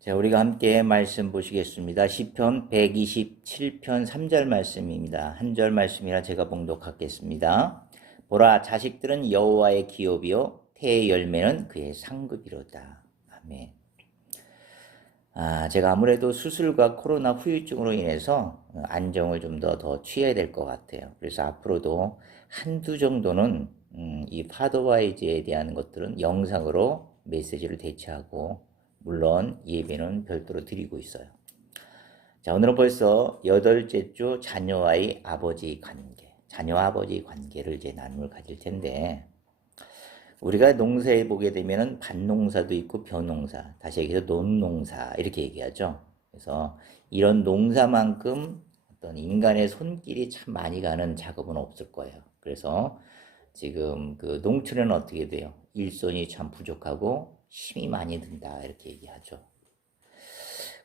자, 우리가 함께 말씀 보시겠습니다. 시편 127편 3절 말씀입니다. 한 절 말씀이라 제가 봉독하겠습니다. 보라, 자식들은 여호와의 기업이요 태의 열매는 그의 상급이로다. 아멘. 제가 아무래도 수술과 코로나 후유증으로 인해서 안정을 좀 더 취해야 될 것 같아요. 그래서 앞으로도 한두 정도는 이 파도와이즈에 대한 것들은 영상으로 메시지를 대체하고 물론 예배는 별도로 드리고 있어요. 자, 오늘은 벌써 8째 주 자녀와의 아버지 관계, 자녀와 아버지 관계를 이제 나눔을 가질 텐데, 우리가 농사에 보게 되면은 밭농사도 있고 벼농사, 다시 얘기해서 논농사 이렇게 얘기하죠. 그래서 이런 농사만큼 어떤 인간의 손길이 참 많이 가는 작업은 없을 거예요. 그래서 지금 그 농촌에는 어떻게 돼요? 일손이 참 부족하고 힘이 많이 든다 이렇게 얘기하죠.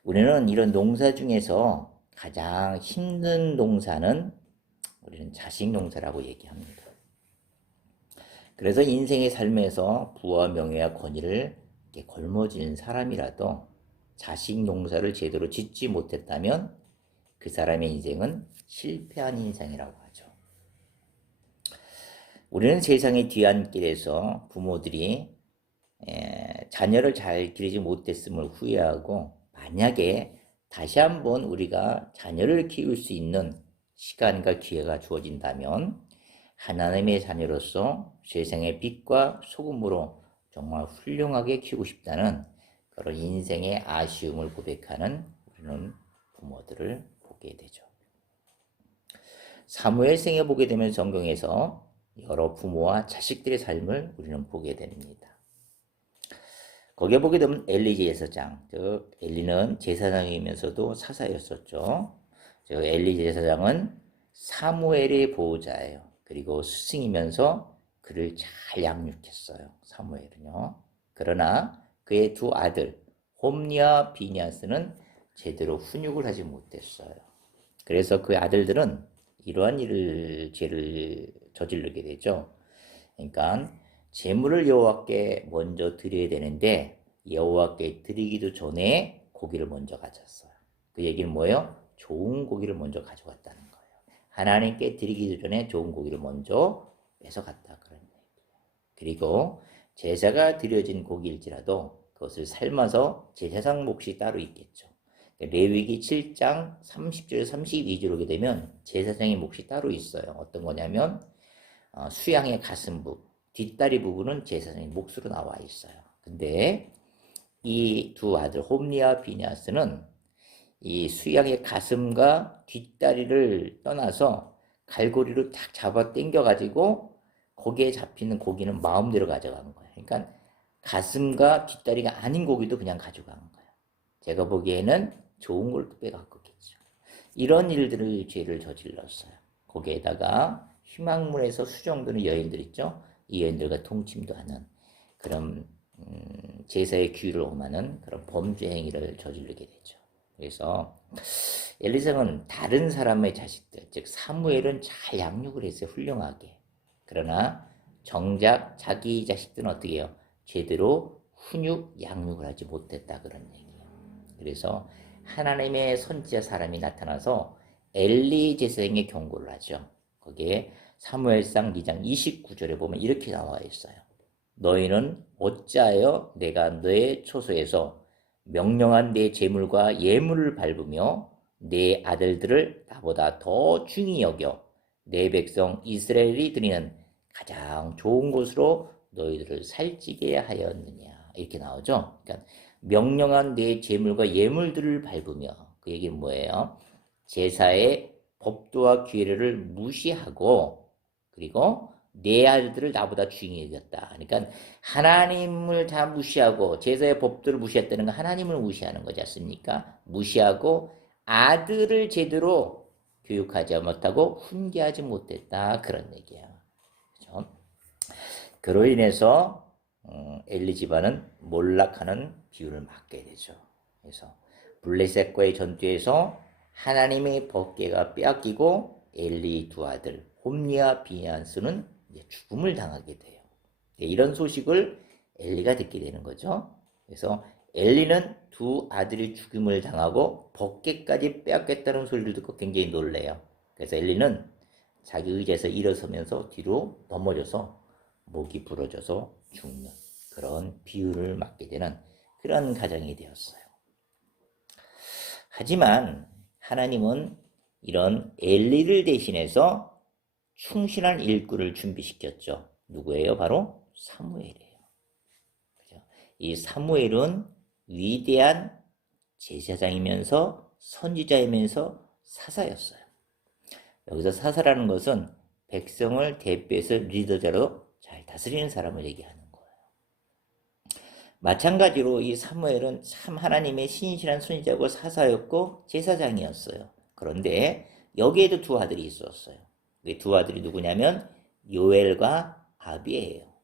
우리는 이런 농사 중에서 가장 힘든 농사는 우리는 자식 농사라고 얘기합니다. 그래서 인생의 삶에서 부와 명예와 권위를 걸머지는 사람이라도 자식 농사를 제대로 짓지 못했다면 그 사람의 인생은 실패한 인생이라고 하죠. 우리는 세상의 뒤안길에서 부모들이 자녀를 잘 기르지 못했음을 후회하고, 만약에 다시 한번 우리가 자녀를 키울 수 있는 시간과 기회가 주어진다면 하나님의 자녀로서 세상의 빛과 소금으로 정말 훌륭하게 키우고 싶다는 그런 인생의 아쉬움을 고백하는 우리는 부모들을 보게 되죠. 사무엘상에 보게 되면 성경에서 여러 부모와 자식들의 삶을 우리는 보게 됩니다. 거기에 보게 되면 엘리 제사장, 즉 엘리는 제사장이면서도 사사였었죠. 즉 엘리 제사장은 사무엘의 보호자예요. 그리고 스승이면서 그를 잘 양육했어요. 사무엘은요. 그러나 그의 두 아들 홈니와 비냐스는 제대로 훈육을 하지 못했어요. 그래서 그 아들들은 이러한 죄를 저지르게 되죠. 그러니까 제물을 여호와께 먼저 드려야 되는데 여호와께 드리기도 전에 고기를 먼저 가졌어요. 그 얘기는 뭐예요? 좋은 고기를 먼저 가져갔다는 거예요. 하나님께 드리기도 전에 좋은 고기를 먼저 뺏어갔다 그런 얘기예요. 그리고 제사가 드려진 고기일지라도 그것을 삶아서 제사장 몫이 따로 있겠죠. 레위기 7장 30절 32절을 보게 되면 제사장의 몫이 따로 있어요. 어떤 거냐면 수양의 가슴부, 뒷다리 부분은 제사장의 몫으로 나와 있어요. 근데 이 두 아들 홈리와 비냐스는 이 수양의 가슴과 뒷다리를 떠나서 갈고리로 딱 잡아 당겨가지고 거기에 잡히는 고기는 마음대로 가져간 거예요. 그러니까 가슴과 뒷다리가 아닌 고기도 그냥 가져간 거예요. 제가 보기에는 좋은 걸 빼갔겠죠. 이런 일들을 죄를 저질렀어요. 거기에다가 휘망문에서 수정되는 여인들 있죠. 이 여인들과 통침도 하는 그런 제사의 규율을 오만하는 그런 범죄 행위를 저지르게 되죠. 그래서 엘리사는 다른 사람의 자식들, 즉 사무엘은 잘 양육을 했어요. 훌륭하게. 그러나 정작 자기 자식들은 어떻게 해요? 제대로 훈육, 양육을 하지 못했다 그런 얘기예요. 그래서 하나님의 선지자 사람이 나타나서 엘리 제사장에게 경고를 하죠. 거기에 사무엘상 2장 29절에 보면 이렇게 나와 있어요. 너희는 어찌하여 내가 너의 초소에서 명령한 내 재물과 예물을 밟으며 내 아들들을 나보다 더 중히 여겨 내 백성 이스라엘이 드리는 가장 좋은 곳으로 너희들을 살찌게 하였느냐 이렇게 나오죠. 그러니까 명령한 내 재물과 예물들을 밟으며, 그 얘기는 뭐예요? 제사의 법도와 규례를 무시하고 그리고 내 아들들을 나보다 중히 여겼다. 그러니까 하나님을 다 무시하고 제사의 법들을 무시했다는 건 하나님을 무시하는 거지 않습니까? 무시하고 아들을 제대로 교육하지 못하고 훈계하지 못했다 그런 얘기예요. 그렇죠? 그로 인해서 엘리 집안은 몰락하는 비유를 맞게 되죠. 그래서 블레셋과의 전투에서 하나님의 법궤가 빼앗기고 엘리 두 아들 홈리와 비냐스는 죽음을 당하게 돼요. 이런 소식을 엘리가 듣게 되는 거죠. 그래서 엘리는 두 아들이 죽임을 당하고 법궤까지 빼앗겠다는 소리를 듣고 굉장히 놀래요. 그래서 엘리는 자기 의자에서 일어서면서 뒤로 넘어져서 목이 부러져서 죽는 그런 비유를 맞게 되는 그런 가정이 되었어요. 하지만 하나님은 이런 엘리를 대신해서 충실한 일꾼을 준비시켰죠. 누구예요? 바로 사무엘이에요. 그죠? 이 사무엘은 위대한 제사장이면서 선지자이면서 사사였어요. 여기서 사사라는 것은 백성을 대표해서 리더자로 잘 다스리는 사람을 얘기하는 거예요. 마찬가지로 이 사무엘은 참 하나님의 신실한 선지자고 사사였고 제사장이었어요. 그런데 여기에도 두 아들이 있었어요. 그 두 아들이 누구냐면 요엘과 아비예요.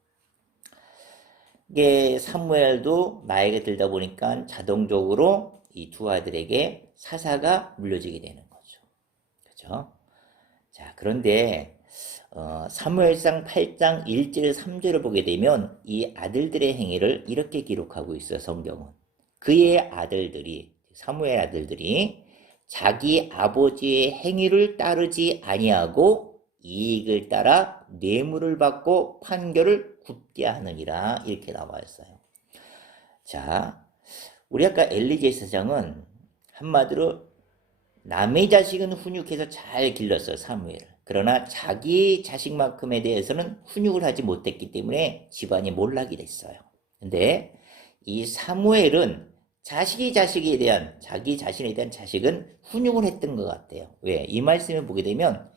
이게 사무엘도 나이가 들다 보니까 자동적으로 이 두 아들에게 사사가 물려지게 되는 거죠. 그죠? 자, 그런데 사무엘상 8장 1절 3절을 보게 되면 이 아들들의 행위를 이렇게 기록하고 있어요. 성경은. 그의 아들들이 사무엘 아들들이 자기 아버지의 행위를 따르지 아니하고 이익을 따라 뇌물을 받고 판결을 굽게 하느니라 이렇게 나와 있어요. 자, 우리 아까 엘리 제사장은 한마디로 남의 자식은 훈육해서 잘 길렀어요. 사무엘을. 그러나 자기 자식만큼에 대해서는 훈육을 하지 못했기 때문에 집안이 몰락이 됐어요. 근데 이 사무엘은 자식에 대한 자기 자신에 대한 자식은 훈육을 했던 것 같아요. 왜? 이 말씀을 보게 되면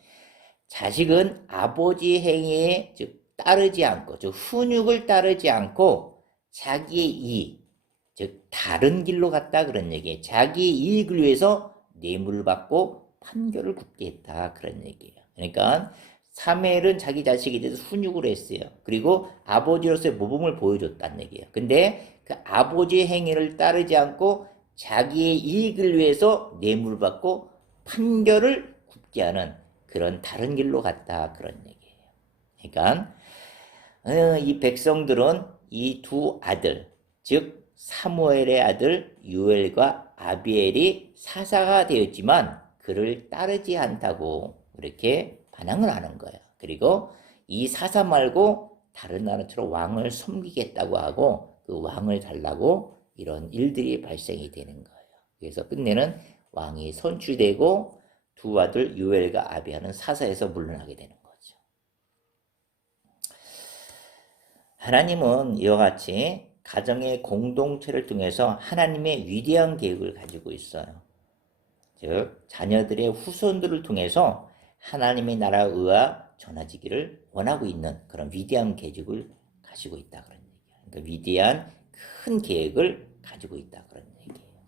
자식은 아버지의 행위에 즉 따르지 않고 즉 훈육을 따르지 않고 자기의 이익 즉 다른 길로 갔다 그런 얘기예요. 자기 이익을 위해서 뇌물을 받고 판결을 굽게 했다 그런 얘기예요. 그러니까 사무엘은 자기 자식에 대해서 훈육을 했어요. 그리고 아버지로서의 모범을 보여줬다는 얘기예요. 근데 그 아버지의 행위를 따르지 않고 자기의 이익을 위해서 뇌물을 받고 판결을 굽게 하는 그런 다른 길로 갔다 그런 얘기예요. 그러니까 이 백성들은 이 두 아들 즉 사무엘의 아들 유엘과 아비엘이 사사가 되었지만 그를 따르지 않다고 이렇게 반항을 하는 거예요. 그리고 이 사사 말고 다른 나라처럼 왕을 섬기겠다고 하고 그 왕을 달라고 이런 일들이 발생이 되는 거예요. 그래서 끝내는 왕이 선출되고 두 아들 유엘과 아비아는 사사에서 물러나게 되는 거죠. 하나님은 이와 같이 가정의 공동체를 통해서 하나님의 위대한 계획을 가지고 있어요. 즉 자녀들의 후손들을 통해서 하나님의 나라의 의와 전해지기를 원하고 있는 그런 위대한 계획을 가지고 있다 그런 얘기예요. 그러니까 위대한 큰 계획을 가지고 있다 그런 얘기예요.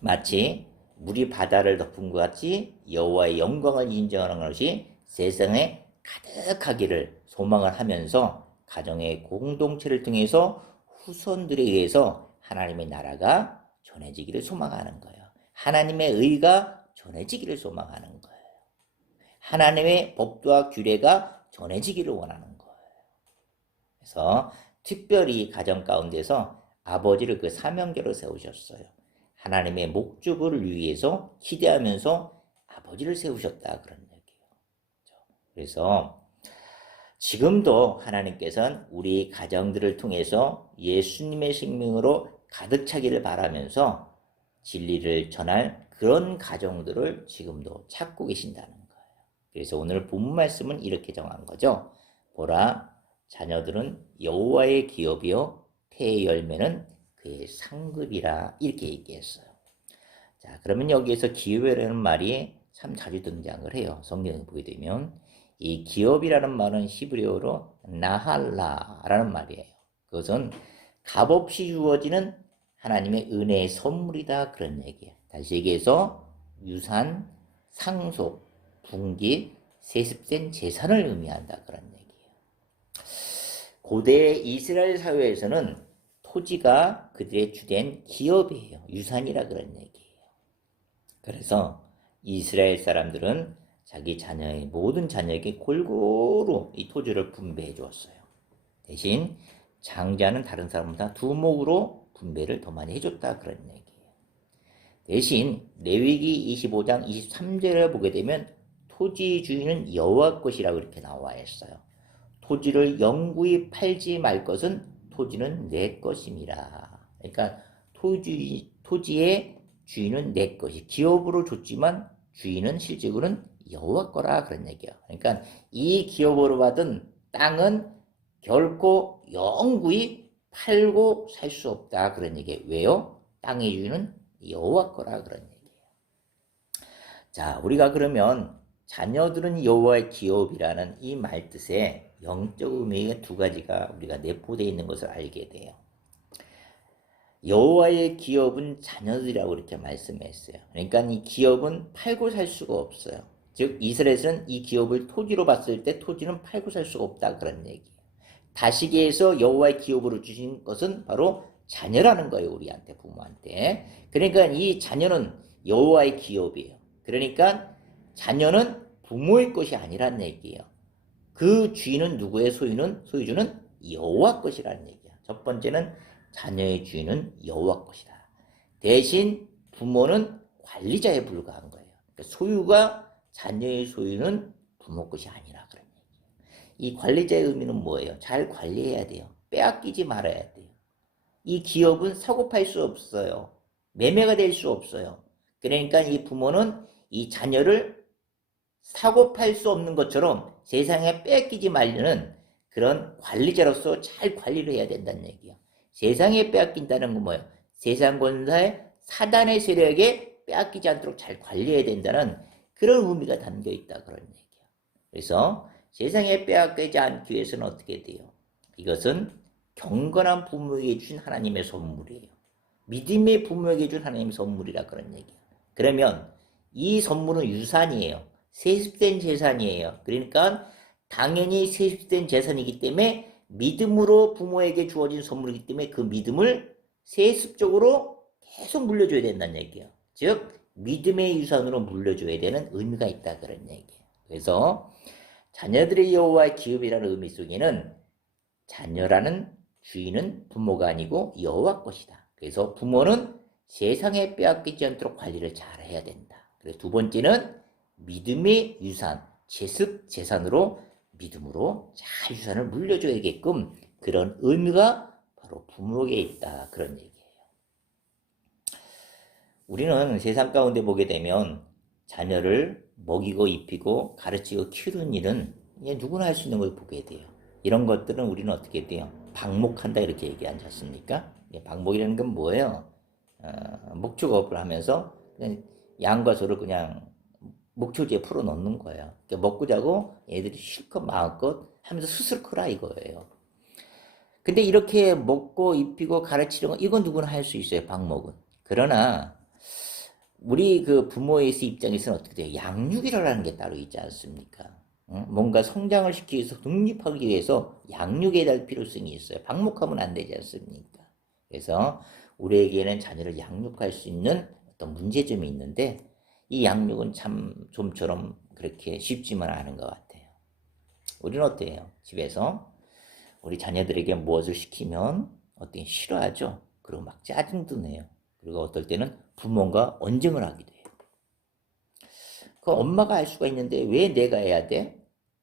마치 물이 바다를 덮은 것 같이 여호와의 영광을 인정하는 것이 세상에 가득하기를 소망을 하면서 가정의 공동체를 통해서 후손들에 의해서 하나님의 나라가 전해지기를 소망하는 거예요. 하나님의 의가 전해지기를 소망하는 거예요. 하나님의 법도와 규례가 전해지기를 원하는 거예요. 그래서 특별히 가정 가운데서 아버지를 그 사명자로 세우셨어요. 하나님의 목적을 위해서 기대하면서 아버지를 세우셨다 그런 얘기예요. 그래서 지금도 하나님께서는 우리 가정들을 통해서 예수님의 생명으로 가득 차기를 바라면서 진리를 전할 그런 가정들을 지금도 찾고 계신다는 거예요. 그래서 오늘 본문 말씀은 이렇게 정한 거죠. 보라, 자녀들은 여호와의 기업이요 태의 열매는 그의 상급이라 이렇게 얘기했어요. 자, 그러면 여기에서 기업이라는 말이 참 자주 등장을 해요. 성경에 보게 되면 이 기업이라는 말은 히브리어로 나할라라는 말이에요. 그것은 값없이 주어지는 하나님의 은혜의 선물이다 그런 얘기예요. 다시 얘기해서 유산, 상속, 분기, 세습된 재산을 의미한다 그런 얘기예요. 고대 이스라엘 사회에서는 토지가 그들의 주된 기업이에요. 유산이라 그런 얘기예요. 그래서 이스라엘 사람들은 자기 모든 자녀에게 골고루 이 토지를 분배해 주었어요. 대신 장자는 다른 사람보다 두목으로 분배를 더 많이 해줬다 그런 얘기예요. 대신 레위기 25장 23절을 보게 되면 토지 주인은 여호와 것이라고 이렇게 나와 있어요. 토지를 영구히 팔지 말 것은 토지는 내 것임이라. 그러니까 토지의 주인은 내 것이 기업으로 줬지만 주인은 실질적으로는 여호와 거라 그런 얘기예요. 그러니까 이 기업으로 받은 땅은 결코 영구히 팔고 살 수 없다 그런 얘기예요. 왜요? 땅의 주인은 여호와 거라 그런 얘기예요. 자, 우리가 그러면 자녀들은 여호와의 기업이라는 이 말뜻에 영적 의미의 두 가지가 우리가 내포되어 있는 것을 알게 돼요. 여호와의 기업은 자녀들이라고 이렇게 말씀했어요. 그러니까 이 기업은 팔고 살 수가 없어요. 즉 이스라엘에서는 이 기업을 토지로 봤을 때 토지는 팔고 살 수가 없다 그런 얘기예요. 다시기에서 여호와의 기업으로 주신 것은 바로 자녀라는 거예요. 우리한테, 부모한테. 그러니까 이 자녀는 여호와의 기업이에요. 그러니까 자녀는 부모의 것이 아니란 얘기예요. 그 주인은 누구의 소유주는 여호와 것이라는 얘기야. 첫 번째는 자녀의 주인은 여호와 것이다. 대신 부모는 관리자에 불과한 거예요. 그러니까 소유가 자녀의 소유는 부모 것이 아니라 그런 얘기예요. 이 관리자의 의미는 뭐예요? 잘 관리해야 돼요. 빼앗기지 말아야 돼요. 이 기업은 사고 팔 수 없어요. 매매가 될 수 없어요. 그러니까 이 부모는 이 자녀를 사고 팔 수 없는 것처럼 세상에 뺏기지 말려는 그런 관리자로서 잘 관리를 해야 된다는 얘기야. 세상에 빼앗긴다는 건 뭐예요? 세상 권사의 사단의 세력에 빼앗기지 않도록 잘 관리해야 된다는 그런 의미가 담겨 있다 그런 얘기야. 그래서 세상에 빼앗기지 않기 위해서는 어떻게 돼요? 이것은 경건한 부모에게 준 하나님의 선물이에요. 믿음의 부모에게 준 하나님의 선물이라 그런 얘기야. 그러면 이 선물은 유산이에요. 세습된 재산이에요. 그러니까 당연히 세습된 재산이기 때문에 믿음으로 부모에게 주어진 선물이기 때문에 그 믿음을 세습적으로 계속 물려줘야 된다는 얘기예요. 즉 믿음의 유산으로 물려줘야 되는 의미가 있다 그런 얘기예요. 그래서 자녀들의 여호와의 기업이라는 의미 속에는 자녀라는 주인은 부모가 아니고 여호와 것이다. 그래서 부모는 세상에 빼앗기지 않도록 관리를 잘 해야 된다. 그래서 두 번째는 믿음의 유산, 제습 재산으로 믿음으로 잘 유산을 물려줘야겠끔 그런 의미가 바로 부모에게 있다. 그런 얘기예요. 우리는 세상 가운데 보게 되면 자녀를 먹이고 입히고 가르치고 키우는 일은 누구나 할 수 있는 걸 보게 돼요. 이런 것들은 우리는 어떻게 돼요? 방목한다 이렇게 얘기하지 않습니까? 방목이라는 건 뭐예요? 목축업을 하면서 그냥 양과 소를 그냥 목초지에 풀어놓는 거예요. 그러니까 먹고 자고 애들이 실컷 마음껏 하면서 스스로 크라 이거예요. 근데 이렇게 먹고 입히고 가르치는 거 이건 누구나 할 수 있어요. 방목은. 그러나 우리 그 부모의 입장에서는 어떻게 돼요? 양육이라는 게 따로 있지 않습니까? 뭔가 성장을 시키기 위해서 독립하기 위해서 양육해야 될 필요성이 있어요. 방목하면 안 되지 않습니까? 그래서 우리에게는 자녀를 양육할 수 있는 어떤 문제점이 있는데 이 양육은 참 좀처럼 그렇게 쉽지만 않은 것 같아요. 우리는 어때요? 집에서 우리 자녀들에게 무엇을 시키면 어떻게 싫어하죠? 그리고 막 짜증도 내요. 그리고 어떨 때는 부모가 언쟁을 하기도 해요. 그 엄마가 할 수가 있는데 왜 내가 해야 돼?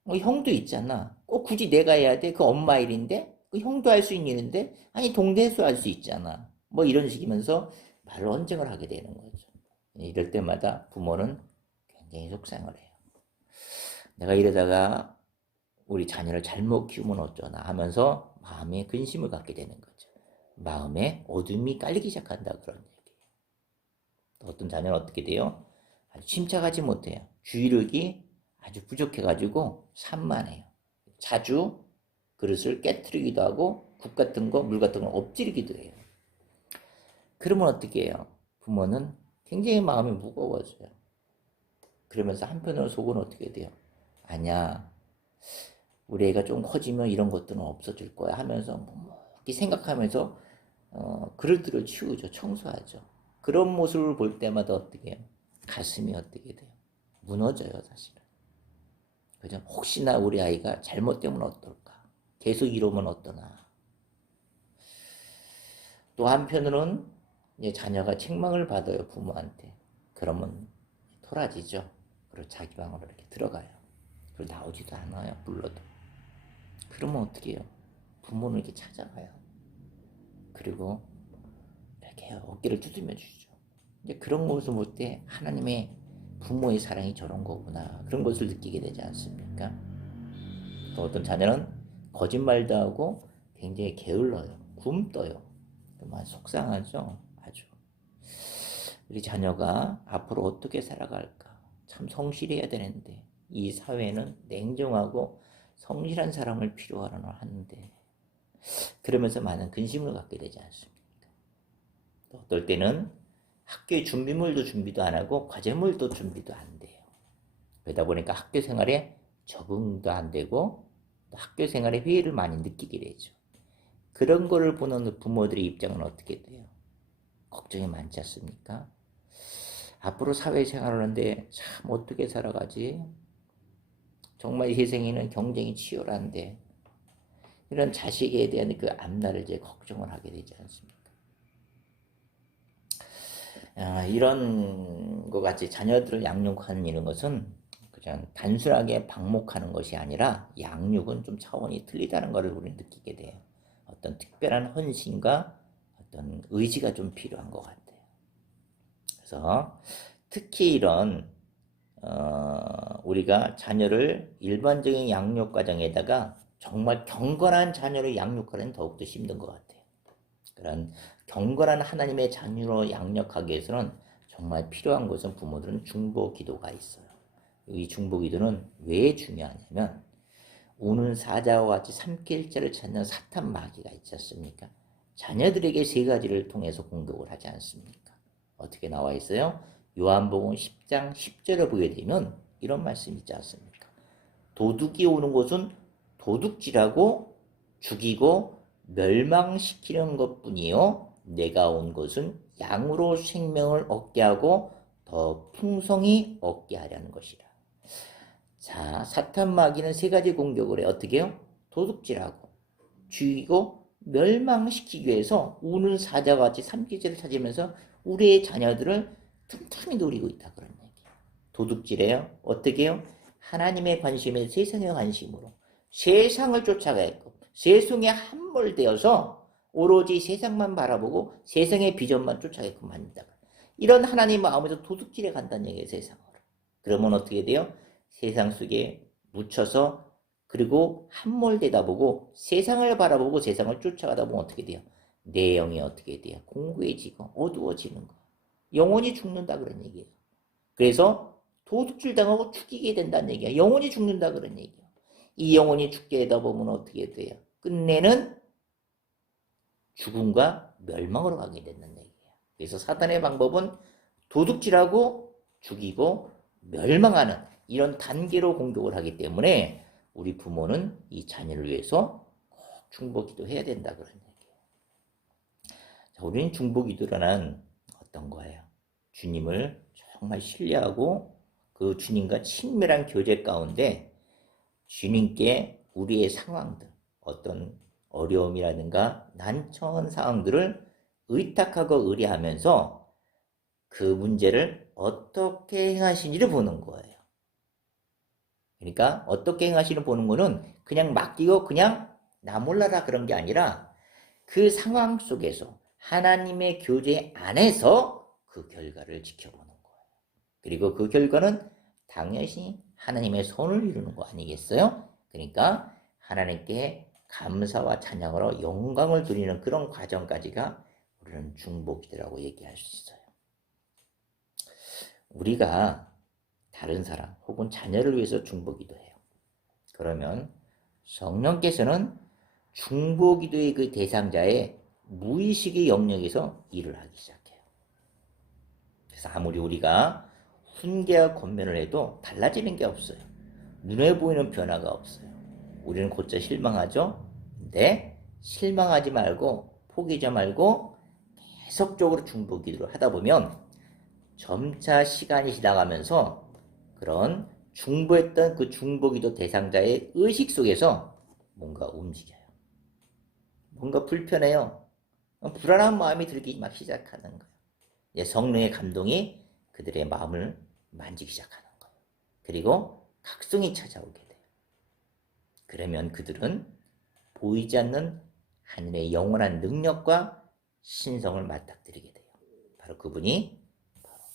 형도 있잖아. 꼭 굳이 내가 해야 돼? 그 엄마 일인데? 그 형도 할 수 있는 일인데? 아니 동대에서 할 수 있잖아. 뭐 이런 식이면서 말로 언쟁을 하게 되는 거죠. 이럴 때마다 부모는 굉장히 속상을 해요. 내가 이러다가 우리 자녀를 잘못 키우면 어쩌나 하면서 마음에 근심을 갖게 되는 거죠. 마음에 어둠이 깔리기 시작한다 그런 얘기예요. 어떤 자녀는 어떻게 돼요? 아주 침착하지 못해요. 주의력이 아주 부족해가지고 산만해요. 자주 그릇을 깨트리기도 하고 국 같은 거, 물 같은 거 엎지르기도 해요. 그러면 어떻게 해요? 부모는 굉장히 마음이 무거워져요. 그러면서 한편으로 속은 어떻게 돼요? 아니야, 우리 애가 좀 커지면 이런 것들은 없어질 거야 하면서 이렇게 생각하면서 그릇들을 치우죠. 청소하죠. 그런 모습을 볼 때마다 어떻게 해요? 가슴이 어떻게 돼요? 무너져요, 사실은. 그죠? 혹시나 우리 아이가 잘못되면 어떨까? 계속 이러면 어떠나? 또 한편으로는 이제 자녀가 책망을 받아요, 부모한테. 그러면 토라지죠. 그리고 자기 방으로 이렇게 들어가요. 그리고 나오지도 않아요, 불러도. 그러면 어떻게 해요? 부모는 이렇게 찾아가요. 그리고 이렇게 어깨를 두들겨 주죠. 이제 그런 모습을 볼 때 하나님의 부모의 사랑이 저런 거구나. 그런 것을 느끼게 되지 않습니까? 또 어떤 자녀는 거짓말도 하고 굉장히 게을러요. 굼떠요. 정말 속상하죠. 아주. 우리 자녀가 앞으로 어떻게 살아갈까? 참 성실해야 되는데 이 사회는 냉정하고 성실한 사람을 필요로 하는데 그러면서 많은 근심을 갖게 되지 않습니까? 또 어떨 때는 학교의 준비물도 준비도 안 하고 과제물도 준비도 안 돼요. 그러다 보니까 학교 생활에 적응도 안 되고 또 학교 생활에 회의를 많이 느끼게 되죠. 그런 거를 보는 부모들의 입장은 어떻게 돼요? 걱정이 많지 않습니까? 앞으로 사회생활을 하는데 참 어떻게 살아가지? 정말 이 세상에는 경쟁이 치열한데 이런 자식에 대한 그 앞날을 이제 걱정을 하게 되지 않습니까? 이런 것 같이 자녀들을 양육하는 이런 것은 그냥 단순하게 방목하는 것이 아니라 양육은 좀 차원이 틀리다는 것을 우리는 느끼게 돼요. 어떤 특별한 헌신과 어떤 의지가 좀 필요한 것 같아요. 그래서 특히 이런 우리가 자녀를 일반적인 양육 과정에다가 정말 경건한 자녀를 양육하는 더욱더 힘든 것 같아요. 그런 경건한 하나님의 자녀로 양육하기 위해서는 정말 필요한 것은 부모들은 중보 기도가 있어요. 이 중보 기도는 왜 중요하냐면 우는 사자와 같이 삼킬 자를 찾는 사탄 마귀가 있지 않습니까? 자녀들에게 세 가지를 통해서 공격을 하지 않습니까? 어떻게 나와 있어요? 요한복음 10장 10절을 보게 되면 이런 말씀이 있지 않습니까? 도둑이 오는 곳은 도둑질하고 죽이고 멸망시키는 것뿐이요 내가 온 것은 양으로 생명을 얻게 하고 더 풍성히 얻게 하려는 것이라. 자, 사탄 마귀는 세 가지 공격을 해. 어떻게 해요? 도둑질하고 죽이고 멸망시키기 위해서 우는 사자와 같이 삼키질을 찾으면서 우리의 자녀들을 틈틈이 노리고 있다 그런 얘기예요. 도둑질해요. 어떻게 해요? 하나님의 관심에 세상의 관심으로 세상을 쫓아가고 세상에 함몰되어서 오로지 세상만 바라보고 세상의 비전만 쫓아가게끔 만든다. 이런 하나님 마음에서 도둑질해 간다는 얘기예요. 세상으로. 그러면 어떻게 돼요? 세상 속에 묻혀서 그리고 함몰되다 보고 세상을 바라보고 세상을 쫓아가다 보면 어떻게 돼요? 내 영이 어떻게 돼요? 공고해지고 어두워지는 거. 영혼이 죽는다 그런 얘기예요. 그래서 도둑질 당하고 죽이게 된다는 얘기야. 영혼이 죽는다 그런 얘기야. 이 영혼이 죽게 되다 보면 어떻게 돼요? 끝내는 죽음과 멸망으로 가게 된다는 얘기야. 그래서 사단의 방법은 도둑질하고 죽이고 멸망하는 이런 단계로 공격을 하기 때문에 우리 부모는 이 자녀를 위해서 꼭 중보기도 해야 된다 그런 얘기예요. 자, 우리는 중보기도라는 어떤 거예요? 주님을 정말 신뢰하고 그 주님과 친밀한 교제 가운데 주님께 우리의 상황들, 어떤 어려움이라든가 난처한 상황들을 의탁하고 의뢰하면서 그 문제를 어떻게 행하시는지를 보는 거예요. 그러니까 어떻게 행하시는 보는 거는 그냥 맡기고 그냥 나 몰라라 그런 게 아니라 그 상황 속에서 하나님의 교제 안에서 그 결과를 지켜보는 거예요. 그리고 그 결과는 당연히 하나님의 손을 이루는 거 아니겠어요? 그러니까 하나님께 감사와 찬양으로 영광을 드리는 그런 과정까지가 우리는 중보기도라고 얘기할 수 있어요. 우리가 다른 사람 혹은 자녀를 위해서 중보기도해요. 그러면 성령께서는 중보기도의 그 대상자의 무의식의 영역에서 일을 하기 시작해요. 그래서 아무리 우리가 훈계와 권면을 해도 달라지는 게 없어요. 눈에 보이는 변화가 없어요. 우리는 곧잘 실망하죠. 근데 실망하지 말고 포기하지 말고 계속적으로 중보기도를 하다 보면 점차 시간이 지나가면서 그런 중보했던 그 중보기도 대상자의 의식 속에서 뭔가 움직여요. 뭔가 불편해요. 불안한 마음이 들기 막 시작하는 거예요. 이제 성령의 감동이 그들의 마음을 만지기 시작하는 거예요. 그리고 각성이 찾아오게 돼요. 그러면 그들은 보이지 않는 하늘의 영원한 능력과 신성을 맞닥뜨리게 돼요. 바로 그분이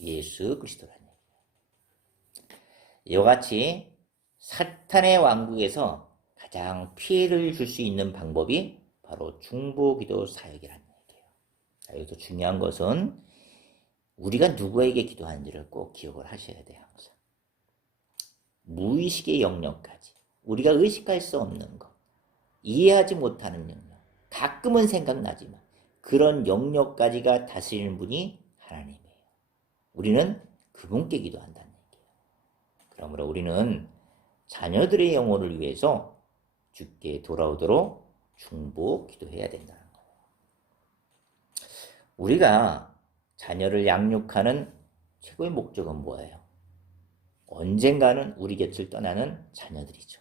예수 그리스도라는 얘기예요. 이와 같이 사탄의 왕국에서 가장 피해를 줄 수 있는 방법이 바로 중보기도 사역이라는 얘기예요. 자, 여기서 중요한 것은 우리가 누구에게 기도하는지를 꼭 기억을 하셔야 돼요. 항상. 무의식의 영역까지 우리가 의식할 수 없는 것, 이해하지 못하는 영역, 가끔은 생각나지만 그런 영역까지가 다스리는 분이 하나님이에요. 우리는 그분께 기도한다는 얘기예요. 그러므로 우리는 자녀들의 영혼을 위해서 주께 돌아오도록 중보 기도해야 된다는 거예요. 우리가 자녀를 양육하는 최고의 목적은 뭐예요? 언젠가는 우리 곁을 떠나는 자녀들이죠.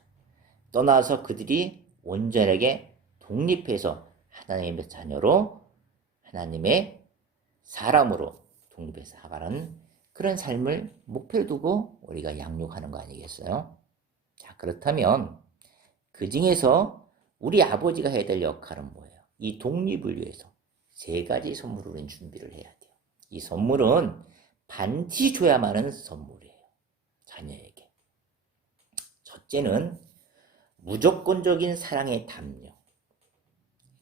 떠나서 그들이 온전하게 독립해서 하나님의 자녀로 하나님의 사람으로 독립해서 살아가는 그런 삶을 목표로 두고 우리가 양육하는 거 아니겠어요? 자, 그렇다면 그 중에서 우리 아버지가 해야 될 역할은 뭐예요? 이 독립을 위해서 세 가지 선물을 우리는 준비를 해야 돼요. 이 선물은 반드시 줘야만 하는 선물이에요. 자녀에게. 첫째는 무조건적인 사랑의 담요.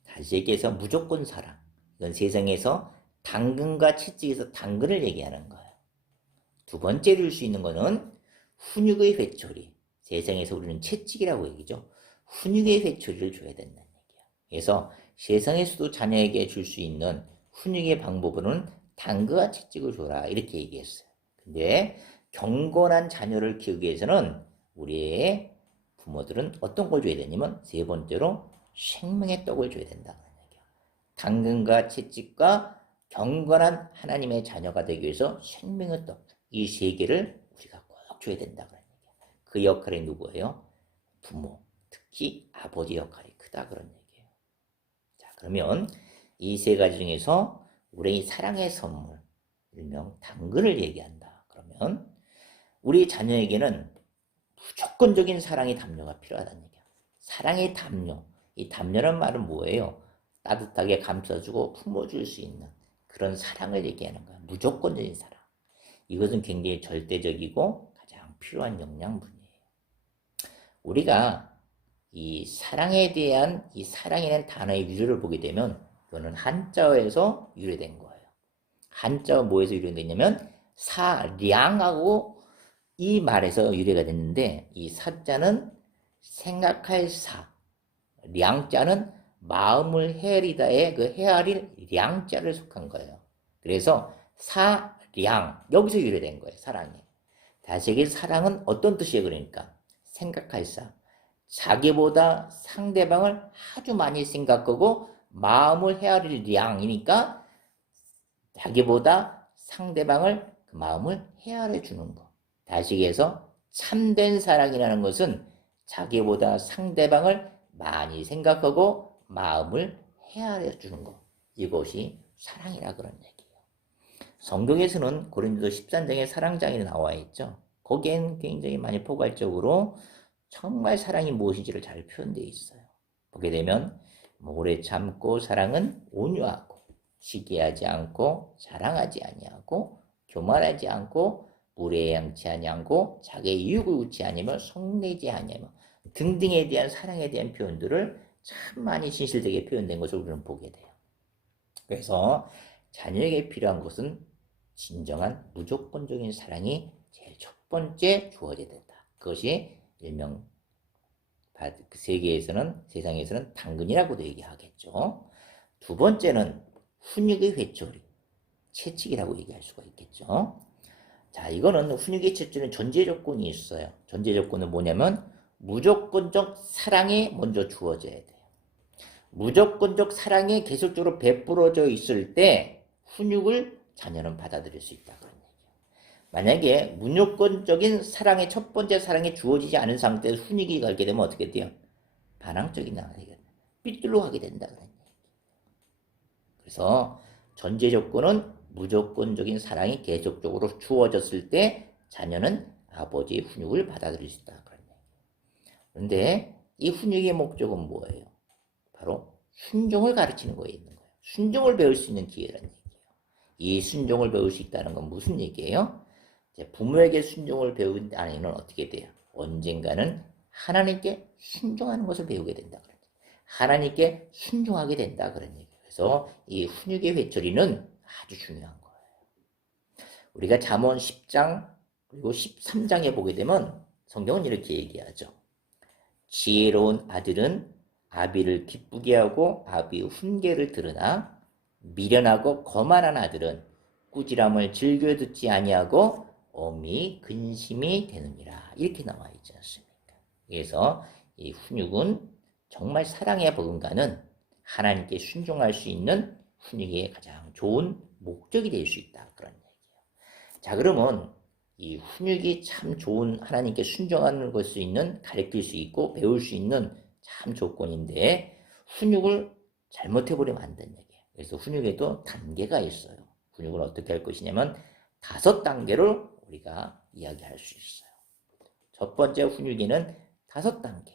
다시 얘기해서 무조건 사랑. 이건 세상에서 당근과 채찍에서 당근을 얘기하는 거예요. 두 번째로 줄 수 있는 거는 훈육의 회초리. 세상에서 우리는 채찍이라고 얘기죠. 훈육의 회초리를 줘야 된다는 얘기예요. 그래서 세상에서도 자녀에게 줄 수 있는 훈육의 방법은 당근과 채찍을 줘라 이렇게 얘기했어요. 근데 경건한 자녀를 키우기 위해서는 우리의 부모들은 어떤 걸 줘야 되냐면 세 번째로 생명의 떡을 줘야 된다는 얘기예요. 당근과 채찍과 경건한 하나님의 자녀가 되기 위해서 생명의 떡, 이 세 개를 우리가 꼭 줘야 된다는 얘기예요. 그 역할이 누구예요? 부모, 특히 아버지 역할이 크다 그런 얘기예요. 자, 그러면 이 세 가지 중에서 우리 사랑의 선물, 일명 당근을 얘기한다. 그러면 우리 자녀에게는 무조건적인 사랑의 담요가 필요하다는 얘기야. 사랑의 담요. 이 담요란 말은 뭐예요? 따뜻하게 감싸주고 품어줄 수 있는 그런 사랑을 얘기하는 거야. 무조건적인 사랑. 이것은 굉장히 절대적이고 가장 필요한 영양분이에요. 우리가 이 사랑에 대한 이 사랑이라는 단어의 유래를 보게 되면 이거는 한자어에서 유래된 거예요. 한자어 뭐에서 유래됐냐면 사량하고 이 말에서 유래가 됐는데 이 사자는 생각할 사, 량자는 마음을 헤아리다의 그 헤아릴 량자를 속한 거예요. 그래서 사량 여기서 유래된 거예요. 사랑이. 다시 얘기해 사랑은 어떤 뜻이에요? 그러니까 생각할 사, 자기보다 상대방을 아주 많이 생각하고 마음을 헤아릴 량이니까 자기보다 상대방을 그 마음을 헤아려 주는 거. 다시 얘기해서 참된 사랑이라는 것은 자기보다 상대방을 많이 생각하고 마음을 헤아려 주는 것. 이것이 사랑이라 그런 얘기예요. 성경에서는 고린도 13장에 사랑장이 나와 있죠. 거기엔 굉장히 많이 포괄적으로 정말 사랑이 무엇인지를 잘 표현되어 있어요. 보게 되면 오래 참고 사랑은 온유하고 시기하지 않고 자랑하지 아니하고 교만하지 않고 무례양치 아니하고 자기의 유익을 웃지 아니하며 속내지 아니하며 등등에 대한 사랑에 대한 표현들을 참 많이 진실되게 표현된 것을 우리는 보게 돼요. 그래서 자녀에게 필요한 것은 진정한 무조건적인 사랑이 제일 첫 번째 주어져야 된다. 그것이 일명 세계에서는 세상에서는 당근이라고도 얘기하겠죠. 두 번째는 훈육의 회초리, 채찍이라고 얘기할 수가 있겠죠. 자, 이거는 훈육의 채찍은 전제 조건이 있어요. 전제 조건은 뭐냐면 무조건적 사랑이 먼저 주어져야 돼요. 무조건적 사랑이 계속적으로 베풀어져 있을 때 훈육을 자녀는 받아들일 수 있다. 그런 얘기예요. 만약에 무조건적인 사랑의 첫 번째 사랑이 주어지지 않은 상태에서 훈육이 가게 되면 어떻게 돼요? 반항적인 나가게 삐뚤러 가게 된다. 그런 얘기예요. 그래서 전제 조건은 무조건적인 사랑이 계속적으로 주어졌을 때 자녀는 아버지의 훈육을 받아들일 수 있다. 그런 얘기예요. 그런데 이 훈육의 목적은 뭐예요? 바로 순종을 가르치는 거에 있는 거예요. 순종을 배울 수 있는 기회라는 얘기예요. 이 순종을 배울 수 있다는 건 무슨 얘기예요? 부모에게 순종을 배운 아이는 어떻게 돼요? 언젠가는 하나님께 순종하는 것을 배우게 된다. 그런 얘기예요. 하나님께 순종하게 된다. 그런 얘기예요. 그래서 이 훈육의 회초리는 아주 중요한 거예요. 우리가 잠언 10장 그리고 13장에 보게 되면 성경은 이렇게 얘기하죠. 지혜로운 아들은 아비를 기쁘게 하고 아비의 훈계를 들으나 미련하고 거만한 아들은 꾸지람을 즐겨 듣지 아니하고 어미 근심이 되느니라. 이렇게 나와 있지 않습니까? 그래서 이 훈육은 정말 사랑의 버금가는 하나님께 순종할 수 있는 훈육의 가장 좋은 목적이 될 수 있다. 그런 얘기예요. 자, 그러면 이 훈육이 참 좋은 하나님께 순종하는 것수 있는 가르칠 수 있고 배울 수 있는 참 조건인데 훈육을 잘못해버리면 안 되는 얘기예요. 그래서 훈육에도 단계가 있어요. 훈육을 어떻게 할 것이냐면 5단계를 우리가 이야기할 수 있어요. 첫 번째 훈육에는 5단계.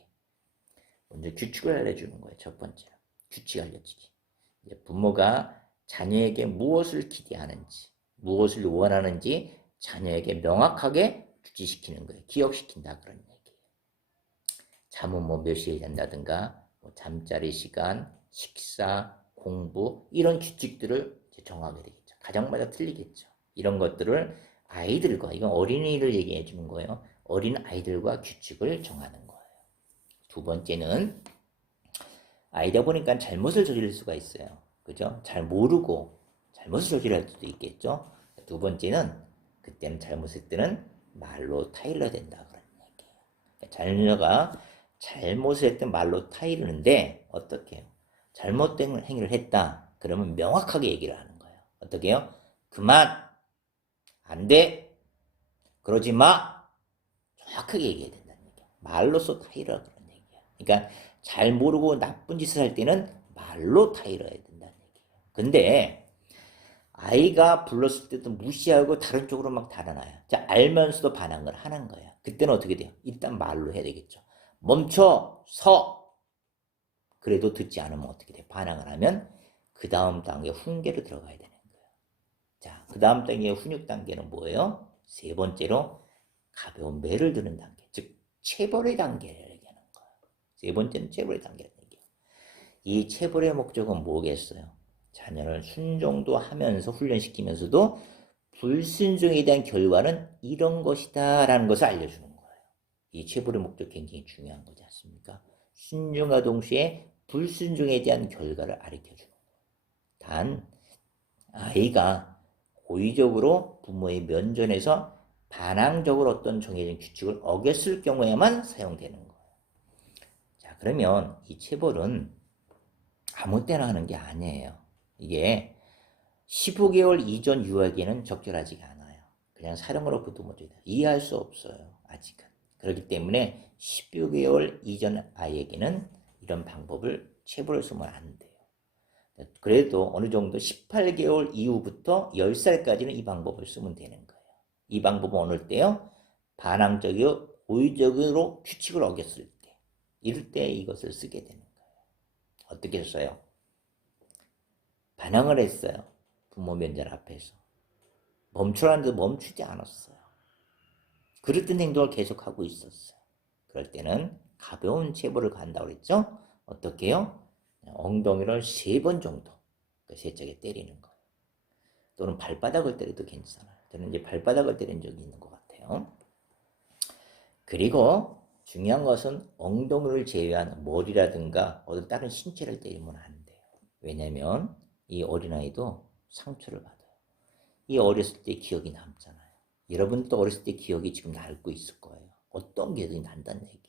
먼저 규칙을 알려주는 거예요. 첫 번째는 규칙 알려주기. 이제 부모가 자녀에게 무엇을 기대하는지, 무엇을 원하는지 자녀에게 명확하게 주지시키는 거예요. 기억시킨다 그런 얘기예요. 잠은 몇 시에 잔다든가, 잠자리 시간, 식사, 공부 이런 규칙들을 정하게 되겠죠. 가정마다 틀리겠죠. 이런 것들을 아이들과, 이건 어린이를 얘기해 주는 거예요. 어린 아이들과 규칙을 정하는 거예요. 두 번째는 아이다 보니까 잘못을 저지를 수가 있어요. 그죠? 잘 모르고 잘못을 저지를 수도 있겠죠. 두 번째는 그때는 잘못했을 때는 말로 타일러야 된다 그런 얘기예요. 자녀가 잘못을 했던 말로 타이르는데 어떻게 해요? 잘못된 행위를 했다. 그러면 명확하게 얘기를 하는 거예요. 어떻게 해요? 그만, 안 돼, 그러지 마. 정확하게 얘기해야 된다는 얘기예요. 말로써 타이르라 그런 얘기예요. 그러니까 잘 모르고 나쁜 짓을 할 때는 말로 타이러야 된다는 얘기예요. 근데 아이가 불렀을 때도 무시하고 다른 쪽으로 막 달아나요. 자, 알면서도 반항을 하는 거예요. 그때는 어떻게 돼요? 일단 말로 해야 되겠죠. 멈춰, 서. 그래도 듣지 않으면 어떻게 돼요? 반항을 하면 그 다음 단계 훈계로 들어가야 되는 거예요. 자, 그 다음 단계 훈육 단계는 뭐예요? 세 번째로 가벼운 매를 드는 단계, 즉 체벌의 단계를 얘기하는 거예요. 세 번째는 체벌의 단계라는 얘기예요. 이 체벌의 목적은 뭐겠어요? 자녀를 순종도 하면서 훈련시키면서도 불순종에 대한 결과는 이런 것이다 라는 것을 알려주는 거예요. 이 체벌의 목적 굉장히 중요한 거지 않습니까? 순종과 동시에 불순종에 대한 결과를 알려주는 거예요. 단 아이가 고의적으로 부모의 면전에서 반항적으로 어떤 정해진 규칙을 어겼을 경우에만 사용되는 거예요. 자, 그러면 이 체벌은 아무 때나 하는 게 아니에요. 이게 15개월 이전 유아에게는 적절하지가 않아요. 그냥 사령으로부터 먼저 이해할 수 없어요. 아직은. 그렇기 때문에 15개월 이전 아이에게는 이런 방법을 체벌을 쓰면 안 돼요. 그래도 어느 정도 18개월 이후부터 10살까지는 이 방법을 쓰면 되는 거예요. 이 방법은 어느 때요? 반항적이고 고의적으로 규칙을 어겼을 때, 이럴 때 이것을 쓰게 되는 거예요. 어떻게 써요? 반항을 했어요. 부모 면전 앞에서. 멈추라는데 멈추지 않았어요. 그랬던 행동을 계속하고 있었어요. 그럴 때는 가벼운 체벌을 간다고 그랬죠? 어떻게 해요? 엉덩이를 3번 정도 세차게 때리는 거예요. 또는 발바닥을 때려도 괜찮아요. 저는 이제 발바닥을 때린 적이 있는 것 같아요. 그리고 중요한 것은 엉덩이를 제외한 머리라든가 어떤 다른 신체를 때리면 안 돼요. 왜냐하면 이 어린아이도 상처를 받아요. 이 어렸을 때 기억이 남잖아요. 여러분도 어렸을 때 기억이 지금 남고 있을 거예요. 어떤 기억이 난다는 얘기예요.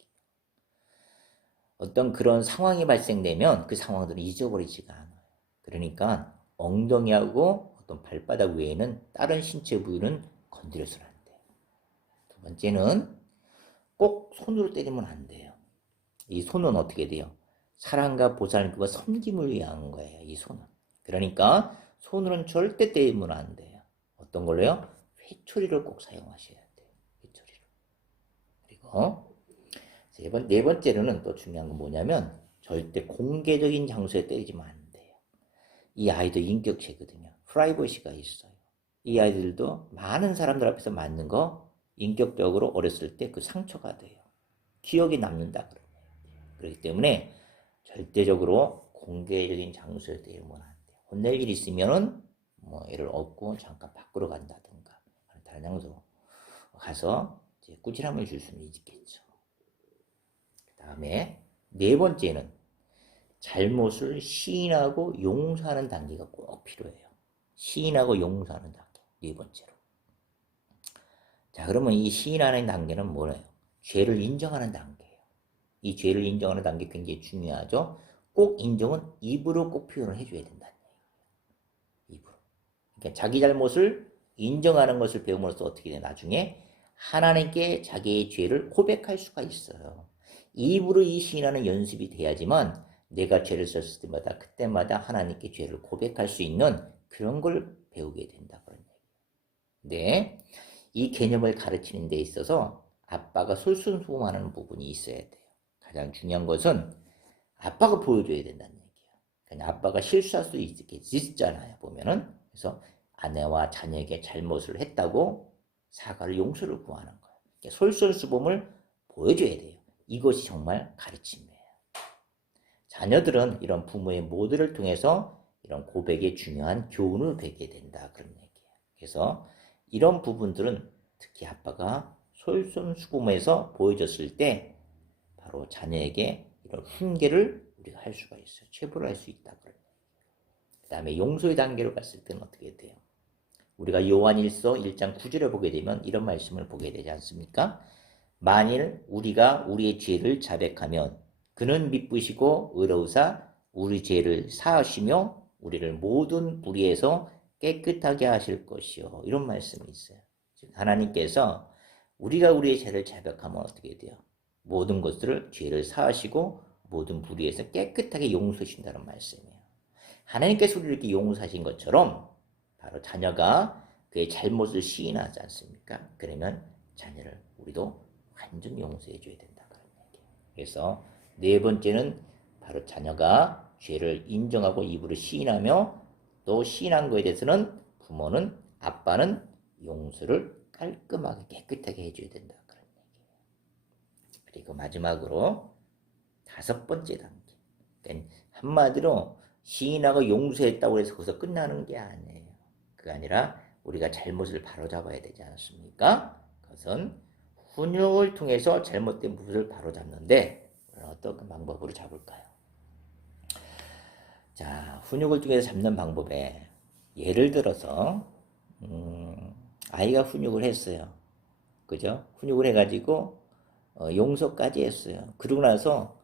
어떤 그런 상황이 발생되면 그 상황들은 잊어버리지가 않아요. 그러니까 엉덩이하고 어떤 발바닥 외에는 다른 신체 부위는 건드려서는 안 돼요. 두 번째는 꼭 손으로 때리면 안 돼요. 이 손은 어떻게 돼요? 사랑과 보살과 섬김을 위한 거예요. 이 손은. 그러니까 손으로는 절대 때리면 안 돼요. 어떤 걸로요? 회초리를 꼭 사용하셔야 돼요. 회초리를. 그리고 네 번째로는 또 중요한 건 뭐냐면 절대 공개적인 장소에 때리지면 안 돼요. 이 아이도 인격체거든요. 프라이버시가 있어요. 이 아이들도 많은 사람들 앞에서 맞는 거 인격적으로 어렸을 때 그 상처가 돼요. 기억이 남는다 그러네요. 그렇기 때문에 절대적으로 공개적인 장소에 때리면 안 돼요. 혼낼 일 있으면은 뭐 애를 업고 잠깐 밖으로 간다든가 다른 장소로 가서 이제 꾸지람을 줄 수는 있겠죠. 그 다음에 네 번째는 잘못을 시인하고 용서하는 단계가 꼭 필요해요. 시인하고 용서하는 단계. 네 번째로. 자, 그러면 이 시인하는 단계는 뭐예요? 죄를 인정하는 단계예요. 이 죄를 인정하는 단계 굉장히 중요하죠. 꼭 인정은 입으로 꼭 표현을 해줘야 된다는 얘기예요. 입으로. 그러니까 자기 잘못을 인정하는 것을 배움으로써 어떻게 돼? 나중에 하나님께 자기의 죄를 고백할 수가 있어요. 입으로 이 시인하는 연습이 돼야지만 내가 죄를 썼을 때마다 그때마다 하나님께 죄를 고백할 수 있는 그런 걸 배우게 된다 그런 얘기예요. 네, 이 개념을 가르치는 데 있어서 아빠가 솔선수범하는 부분이 있어야 돼요. 가장 중요한 것은 아빠가 보여줘야 된다는 얘기예요. 그냥 아빠가 실수할 수 있잖아요. 보면은 그래서 아내와 자녀에게 잘못을 했다고 사과를 용서를 구하는 거예요. 솔선수범을 보여줘야 돼요. 이것이 정말 가르침이에요. 자녀들은 이런 부모의 모델을 통해서 이런 고백의 중요한 교훈을 배게 된다 그런 얘기예요. 그래서 이런 부분들은 특히 아빠가 솔선수범해서 보여줬을 때 바로 자녀에게 이런 훈계를 우리가 할 수가 있어요. 체벌할 수 있다 그런 얘기예요. 그 다음에 용서의 단계로 갔을 때는 어떻게 돼요? 우리가 요한일서 1장 9절에 보게 되면 이런 말씀을 보게 되지 않습니까? 만일 우리가 우리의 죄를 자백하면 그는 미쁘시고 의로우사 우리 죄를 사하시며 우리를 모든 불의에서 깨끗하게 하실 것이요. 이런 말씀이 있어요. 하나님께서 우리가 우리의 죄를 자백하면 어떻게 돼요? 모든 것들을 죄를 사하시고 모든 불의에서 깨끗하게 용서하신다는 말씀이에요. 하나님께서 우리를 이렇게 용서하신 것처럼 바로 자녀가 그의 잘못을 시인하지 않습니까? 그러면 자녀를 우리도 완전히 용서해 줘야 된다 그런 얘기예요. 그래서 네 번째는 바로 자녀가 죄를 인정하고 입으로 시인하며 또 시인한 것에 대해서는 부모는 아빠는 용서를 깔끔하게 깨끗하게 해줘야 된다 그런 얘기예요. 그리고 마지막으로 다섯 번째 단계. 그러니까 한마디로 시인하고 용서했다고 해서 거기서 끝나는 게 아니에요. 그게 아니라 우리가 잘못을 바로잡아야 되지 않습니까? 그것은 훈육을 통해서 잘못된 부분을 바로잡는데 어떤 방법으로 잡을까요? 자, 훈육을 통해서 잡는 방법에 예를 들어서 아이가 훈육을 했어요. 그죠? 훈육을 해가지고 용서까지 했어요. 그러고 나서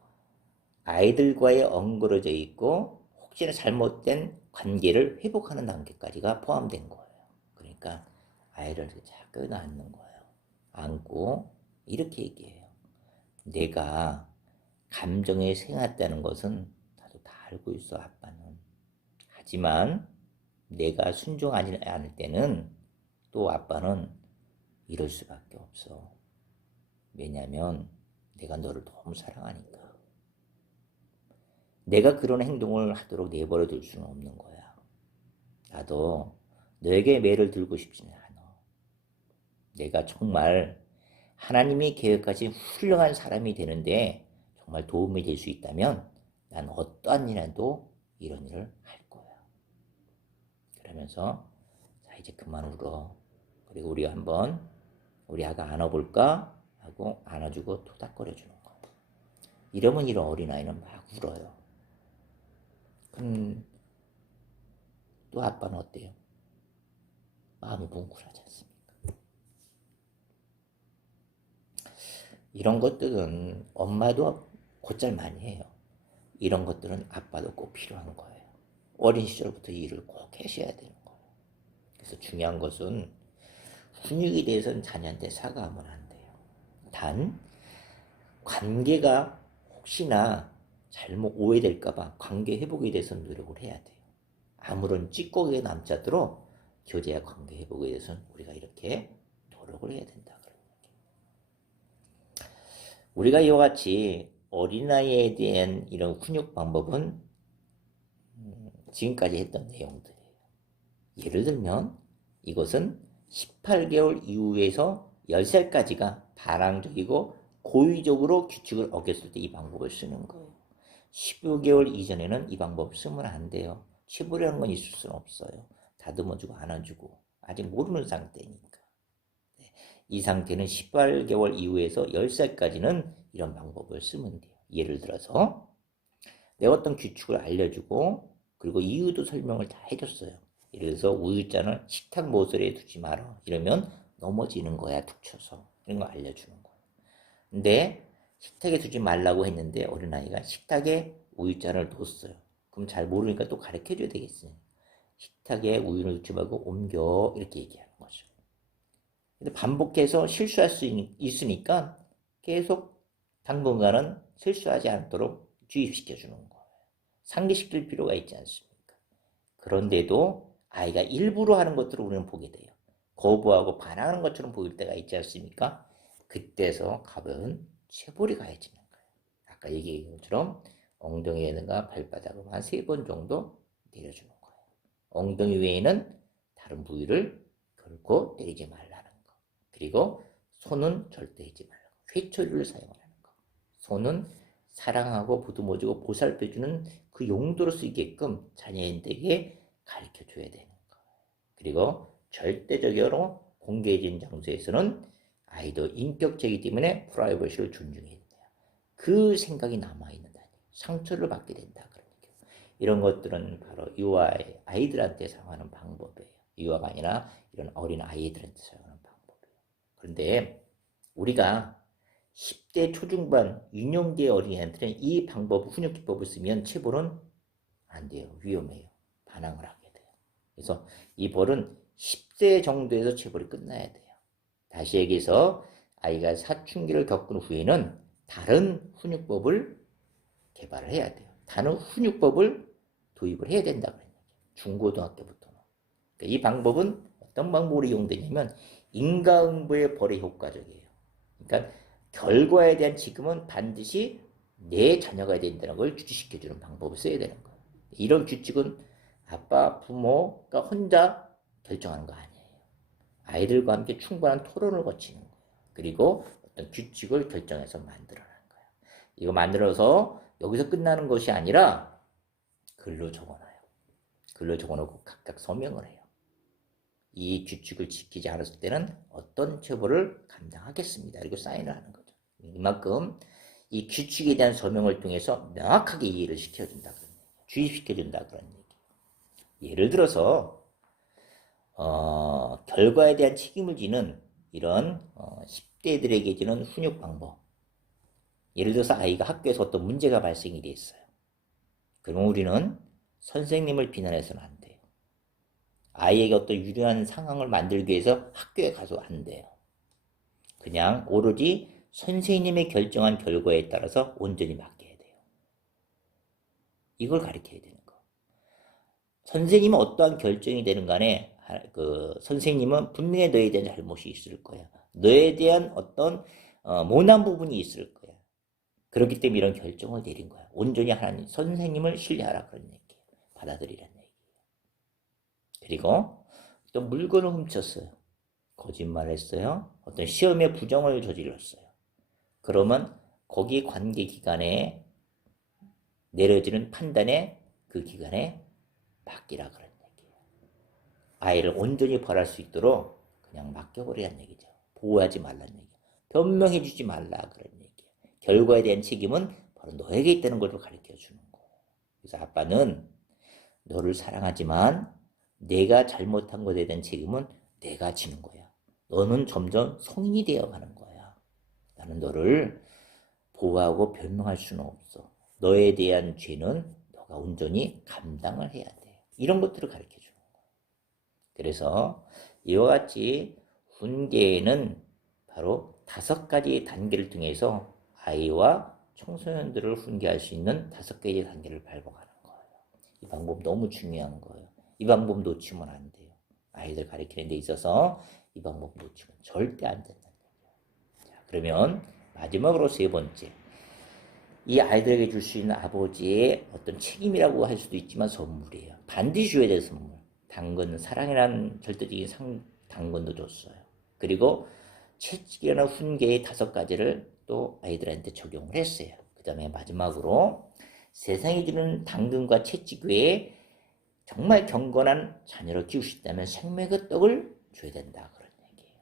아이들과의 엉그러져 있고 혹시나 잘못된 관계를 회복하는 단계까지가 포함된 거예요. 그러니까 아이를 자꾸 안는 거예요. 안고 이렇게 얘기해요. 내가 감정에 생겼다는 것은 나도 다 알고 있어 아빠는. 하지만 내가 순종하지 않을 때는 또 아빠는 이럴 수밖에 없어. 왜냐면 내가 너를 너무 사랑하니까. 내가 그런 행동을 하도록 내버려 둘 수는 없는 거야. 나도 너에게 매를 들고 싶지는 않아. 내가 정말 하나님이 계획하신 훌륭한 사람이 되는데 정말 도움이 될 수 있다면 난 어떠한 일이라도 이런 일을 할 거야. 그러면서 자 이제 그만 울어. 그리고 우리가 한번 우리 아가 안아볼까? 하고 안아주고 토닥거려주는 거. 이러면 이런 어린아이는 막 울어요. 또 아빠는 어때요? 마음이 뭉클하지 않습니까? 이런 것들은 엄마도 곧잘 많이 해요. 이런 것들은 아빠도 꼭 필요한 거예요. 어린 시절부터 이 일을 꼭 하셔야 되는 거예요. 그래서 중요한 것은 훈육에 대해서는 자녀한테 사과하면 안 돼요. 단 관계가 혹시나 잘못 오해될까봐 관계 회복에 대해서는 노력을 해야 돼요. 아무런 찌꺼기가 남지 않도록 교제와 관계 회복에 대해서는 우리가 이렇게 노력을 해야 된다. 우리가 이와 같이 어린아이에 대한 이런 훈육 방법은 지금까지 했던 내용들이에요. 예를 들면 이것은 18개월 이후에서 10살까지가 반항적이고 고의적으로 규칙을 어겼을 때 이 방법을 쓰는 거예요. 15개월 이전에는 이 방법을 쓰면 안 돼요. 치부라는 건 있을 수는 없어요. 다듬어주고 안아주고 아직 모르는 상태니까. 이 상태는 18개월 이후에서 10살까지는 이런 방법을 쓰면 돼요. 예를 들어서 내가 어떤 규칙을 알려주고 그리고 이유도 설명을 다 해줬어요. 예를 들어서 우유잔을 식탁 모서리에 두지 마라. 이러면 넘어지는 거야, 툭 쳐서. 이런 거 알려주는 거야. 근데 식탁에 두지 말라고 했는데 어린아이가 식탁에 우유잔을 뒀어요. 그럼 잘 모르니까 또 가르쳐줘야 되겠어요. 식탁에 우유를 두지 말고 옮겨 이렇게 얘기하는 거죠. 근데 반복해서 실수할 수 있으니까 계속 당분간은 실수하지 않도록 주입시켜주는 거예요. 상기시킬 필요가 있지 않습니까? 그런데도 아이가 일부러 하는 것들을 우리는 보게 돼요. 거부하고 반항하는 것처럼 보일 때가 있지 않습니까? 그때서 가벼운 체벌이 가해지는 거예요. 아까 얘기한 것처럼 엉덩이에다가 발바닥을 한 3번 정도 내려주는 거예요. 엉덩이 외에는 다른 부위를 결코 때리지 말라는 거. 그리고 손은 절대 하지 말라고. 회초리를 사용하라는 거. 손은 사랑하고 보듬어주고 보살펴주는 그 용도로 쓰이게끔 자녀인들에게 가르쳐줘야 되는 거예요. 그리고 절대적으로 공개적인 장소에서는 아이도 인격체이기 때문에 프라이버시를 존중해야 된다. 그 생각이 남아있는다. 상처를 받게 된다. 그러니까 이런 것들은 바로 유아 아이들한테 사용하는 방법이에요. 유아가 아니라 이런 어린 아이들한테 사용하는 방법이에요. 그런데 우리가 10대 초중반 유년기 어린이한테는 이 방법, 훈육 기법을 쓰면 체벌은 안 돼요. 위험해요. 반항을 하게 돼요. 그래서 이 벌은 10세 정도에서 체벌이 끝나야 돼요. 다시 얘기해서 아이가 사춘기를 겪은 후에는 다른 훈육법을 개발을 해야 돼요. 다른 훈육법을 도입을 해야 된다고 했죠. 중고등학교부터는. 그러니까 이 방법은 어떤 방법으로 이용되냐면 인과응보의 벌이 효과적이에요. 그러니까 결과에 대한 지금은 반드시 내 자녀가 된다는 걸 규칙시켜주는 방법을 써야 되는 거예요. 이런 규칙은 아빠, 부모가 혼자 결정하는 거 아니에요. 아이들과 함께 충분한 토론을 거치는 거예요. 그리고 어떤 규칙을 결정해서 만들어내는 거예요. 이거 만들어서 여기서 끝나는 것이 아니라 글로 적어놔요. 글로 적어놓고 각각 서명을 해요. 이 규칙을 지키지 않았을 때는 어떤 처벌을 감당하겠습니다. 그리고 사인을 하는 거죠. 이만큼 이 규칙에 대한 서명을 통해서 명확하게 이해를 시켜준다. 그런 얘기예요. 주입시켜준다. 그런 얘기예요. 예를 들어서 결과에 대한 책임을 지는 이런 10대들에게 주는 훈육 방법. 예를 들어서 아이가 학교에서 어떤 문제가 발생이 됐어요. 그럼 우리는 선생님을 비난해서는 안 돼요. 아이에게 어떤 유리한 상황을 만들기 위해서 학교에 가서 안 돼요. 그냥 오로지 선생님의 결정한 결과에 따라서 온전히 맡겨야 돼요. 이걸 가르쳐야 되는 거. 선생님은 어떠한 결정이 되는 간에 그 선생님은 분명히 너에 대한 잘못이 있을 거야. 너에 대한 어떤 모난 부분이 있을 거야. 그렇기 때문에 이런 결정을 내린 거야. 온전히 하나님 선생님을 신뢰하라 그런 얘기예요. 받아들이라는 얘기예요. 그리고 또 물건을 훔쳤어요. 거짓말했어요. 어떤 시험에 부정을 저질렀어요. 그러면 거기 관계 기관에 내려지는 판단에 그 기관에 맡기라 그런 얘기예요. 아이를 온전히 벌할 수 있도록 그냥 맡겨버리라는 얘기죠. 보호하지 말라는 얘기예요. 변명해주지 말라 그런 얘기예요. 결과에 대한 책임은 바로 너에게 있다는 걸 가르쳐주는 거예요. 그래서 아빠는 너를 사랑하지만 내가 잘못한 것에 대한 책임은 내가 지는 거야. 너는 점점 성인이 되어가는 거야. 나는 너를 보호하고 변명할 수는 없어. 너에 대한 죄는 너가 온전히 감당을 해야 돼. 이런 것들을 가르쳐주는 거야. 그래서 이와 같이 훈계에는 바로 5가지 단계를 통해서 아이와 청소년들을 훈계할 수 있는 5가지 단계를 밟아가는 거예요. 이 방법 너무 중요한 거예요. 이 방법 놓치면 안 돼요. 아이들 가르치는 데 있어서 이 방법 놓치면 절대 안 된다는 얘기예요. 자, 그러면 마지막으로 세 번째. 이 아이들에게 줄 수 있는 아버지의 어떤 책임이라고 할 수도 있지만 선물이에요. 반드시 줘야 될 선물. 당근, 사랑이라는 절대적인 당근도 줬어요. 그리고 채찍이라는 훈계의 5가지를 또 아이들한테 적용을 했어요. 그 다음에 마지막으로 세상이 주는 당근과 채찍 외에 정말 경건한 자녀를 키우고 싶다면 생명의 떡을 줘야 된다. 그런 얘기예요.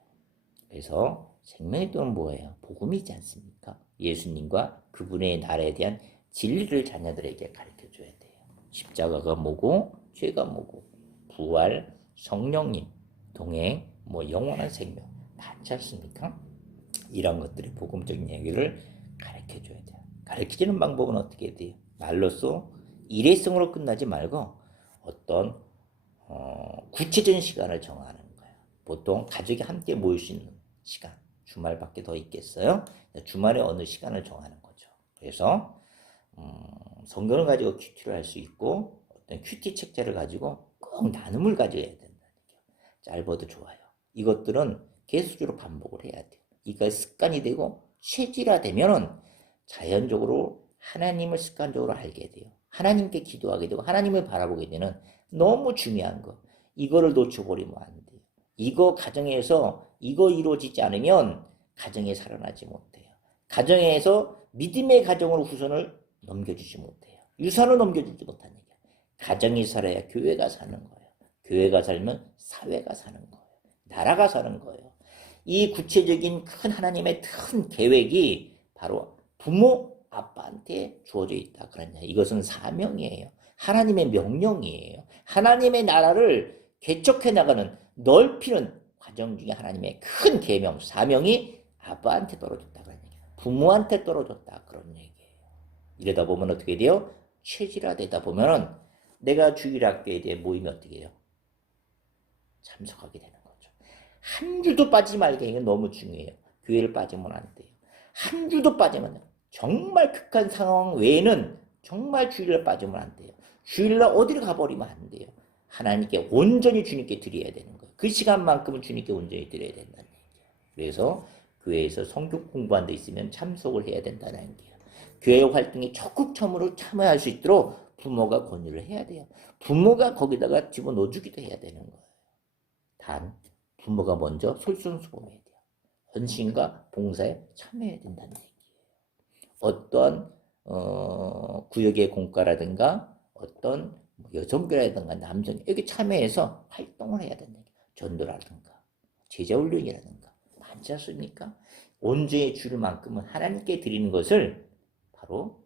그래서 생명의 떡은 뭐예요? 복음이지 않습니까? 예수님과 그분의 나라에 대한 진리를 자녀들에게 가르쳐줘야 돼요. 십자가가 뭐고 죄가 뭐고 부활, 성령님, 동행, 영원한 생명 많지 않습니까? 이런 것들이 복음적인 얘기를 가르쳐줘야 돼요. 가르치는 방법은 어떻게 돼요? 말로써 일회성으로 끝나지 말고 어떤 구체적인 시간을 정하는 거예요. 보통 가족이 함께 모일 수 있는 시간, 주말밖에 더 있겠어요? 주말에 어느 시간을 정하는 거죠. 그래서 성경을 가지고 큐티를 할 수 있고 어떤 큐티 책자를 가지고 꼭 나눔을 가져야 된다는 얘기예요. 짧아도 좋아요. 이것들은 계속적으로 반복을 해야 돼요. 이가 습관이 되고 체질화되면은 자연적으로 하나님을 습관적으로 알게 돼요. 하나님께 기도하게 되고 하나님을 바라보게 되는 너무 중요한 거. 이거를 놓쳐버리면 안 돼요. 이거 가정에서 이거 이루어지지 않으면 가정에 살아나지 못해요. 가정에서 믿음의 가정으로 후손을 넘겨주지 못해요. 유산을 넘겨주지 못하는 얘기예요. 가정이 살아야 교회가 사는 거예요. 교회가 살면 사회가 사는 거예요. 나라가 사는 거예요. 이 구체적인 큰 하나님의 큰 계획이 바로 부모, 아빠한테 주어져 있다. 그러냐. 이것은 사명이에요. 하나님의 명령이에요. 하나님의 나라를 개척해 나가는 넓히는 과정 중에 하나님의 큰 계명, 사명이 아빠한테 떨어졌다. 그런 얘기예요. 부모한테 떨어졌다. 그런 얘기예요. 이러다 보면 어떻게 돼요? 체질화되다 보면은 내가 주일학교에 대해 모임이 어떻게 돼요? 참석하게 되는 거죠. 한 주도 빠지지 말게. 이건 너무 중요해요. 교회를 빠지면 안 돼요. 한 주도 빠지면 정말 극한 상황 외에는 정말 주일날 빠지면 안 돼요. 주일날 어디를 가버리면 안 돼요. 하나님께 온전히 주님께 드려야 되는 거예요. 그 시간만큼은 주님께 온전히 드려야 된다는 얘기예요. 그래서 교회에서 성경 공부하는 데 있으면 참석을 해야 된다는 얘기예요. 교회 활동에 적극적으로 참여할 수 있도록 부모가 권유를 해야 돼요. 부모가 거기다가 집어넣어주기도 해야 되는 거예요. 단 부모가 먼저 솔선수범해야 돼요. 헌신과 봉사에 참여해야 된다는 얘기예요. 어떤 구역의 공과라든가 어떤 여성교라든가 남성 여기 참여해서 활동을 해야 된다. 전도라든가 제자훈련이라든가 많지 않습니까? 온전히 줄 만큼은 하나님께 드리는 것을 바로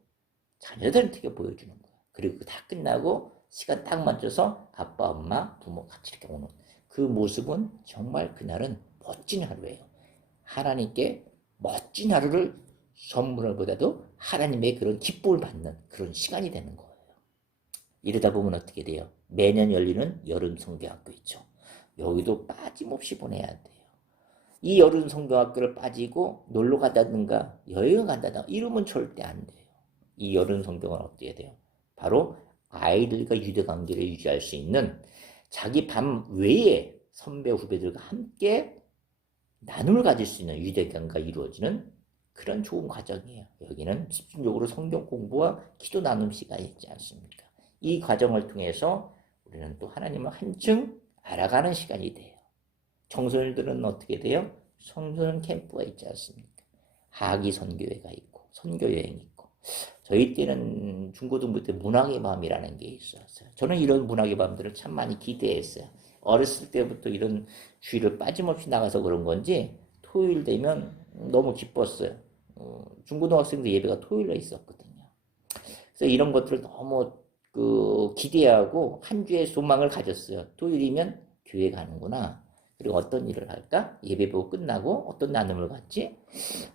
자녀들한테 보여주는 거예요. 그리고 다 끝나고 시간 딱 맞춰서 아빠, 엄마, 부모 같이 이렇게 오는 그 모습은 정말 그날은 멋진 하루예요. 하나님께 멋진 하루를 선물보다도 하나님의 그런 기쁨을 받는 그런 시간이 되는 거예요. 이러다 보면 어떻게 돼요? 매년 열리는 여름 성경학교 있죠. 여기도 빠짐없이 보내야 돼요. 이 여름 성경학교를 빠지고 놀러 가다든가 여행 간다든가 이러면 절대 안 돼요. 이 여름 성경은 어떻게 돼요? 바로 아이들과 유대관계를 유지할 수 있는 자기 밤 외에 선배 후배들과 함께 나눔을 가질 수 있는 유대관계가 이루어지는 그런 좋은 과정이에요. 여기는 집중적으로 성경 공부와 기도 나눔 시간이 있지 않습니까? 이 과정을 통해서 우리는 또 하나님을 한층 알아가는 시간이 돼요. 청소년들은 어떻게 돼요? 청소년 캠프가 있지 않습니까? 하기 선교회가 있고 선교여행이 있고 저희 때는 중고등부 때 문학의 밤이라는 게 있었어요. 저는 이런 문학의 밤들을 참 많이 기대했어요. 어렸을 때부터 이런 주일을 빠짐없이 나가서 그런 건지 토요일 되면 너무 기뻤어요. 중고등학생들 예배가 토요일에 있었거든요. 그래서 이런 것들을 너무 기대하고 한 주의 소망을 가졌어요. 토요일이면 교회 가는구나. 그리고 어떤 일을 할까? 예배 보고 끝나고 어떤 나눔을 갖지?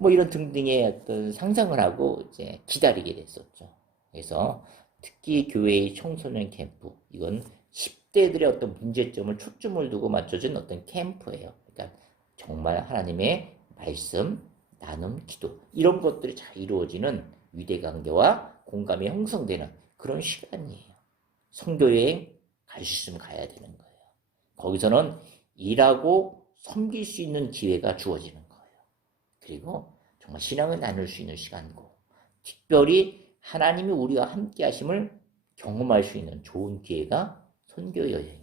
이런 등등의 어떤 상상을 하고 이제 기다리게 됐었죠. 그래서 특히 교회의 청소년 캠프, 이건 10대들의 어떤 문제점을 초점을 두고 맞춰진 어떤 캠프예요. 그러니까 정말 하나님의 말씀, 나눔, 기도 이런 것들이 잘 이루어지는 유대관계와 공감이 형성되는 그런 시간이에요. 선교여행 갈 수 있으면 가야 되는 거예요. 거기서는 일하고 섬길 수 있는 기회가 주어지는 거예요. 그리고 정말 신앙을 나눌 수 있는 시간이고 특별히 하나님이 우리와 함께 하심을 경험할 수 있는 좋은 기회가 선교 여행이에요.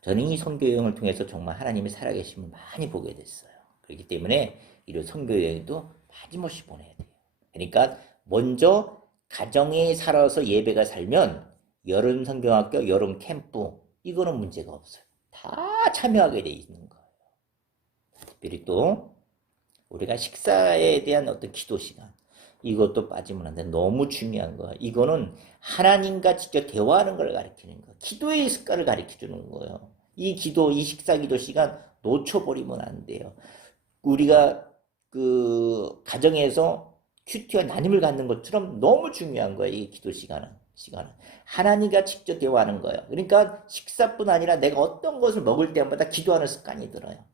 저는 이 선교 여행을 통해서 정말 하나님의 살아계심을 많이 보게 됐어요. 그렇기 때문에 이런 선교 여행도 빠짐없이 보내야 돼요. 그러니까 먼저 가정에 살아서 예배가 살면 여름 성경학교, 여름 캠프 이거는 문제가 없어요. 다 참여하게 돼 있는 거예요. 특별히 또 우리가 식사에 대한 어떤 기도 시간 이것도 빠지면 안 돼. 너무 중요한 거야. 이거는 하나님과 직접 대화하는 걸 가르치는 거야. 기도의 습관을 가르쳐 주는 거예요. 이 기도, 이 식사 기도 시간 놓쳐버리면 안 돼요. 우리가 그 가정에서 큐티와 나눔을 갖는 것처럼 너무 중요한 거예요. 이 기도 시간은 하나님과 직접 대화하는 거예요. 그러니까 식사뿐 아니라 내가 어떤 것을 먹을 때마다 기도하는 습관이 들어요.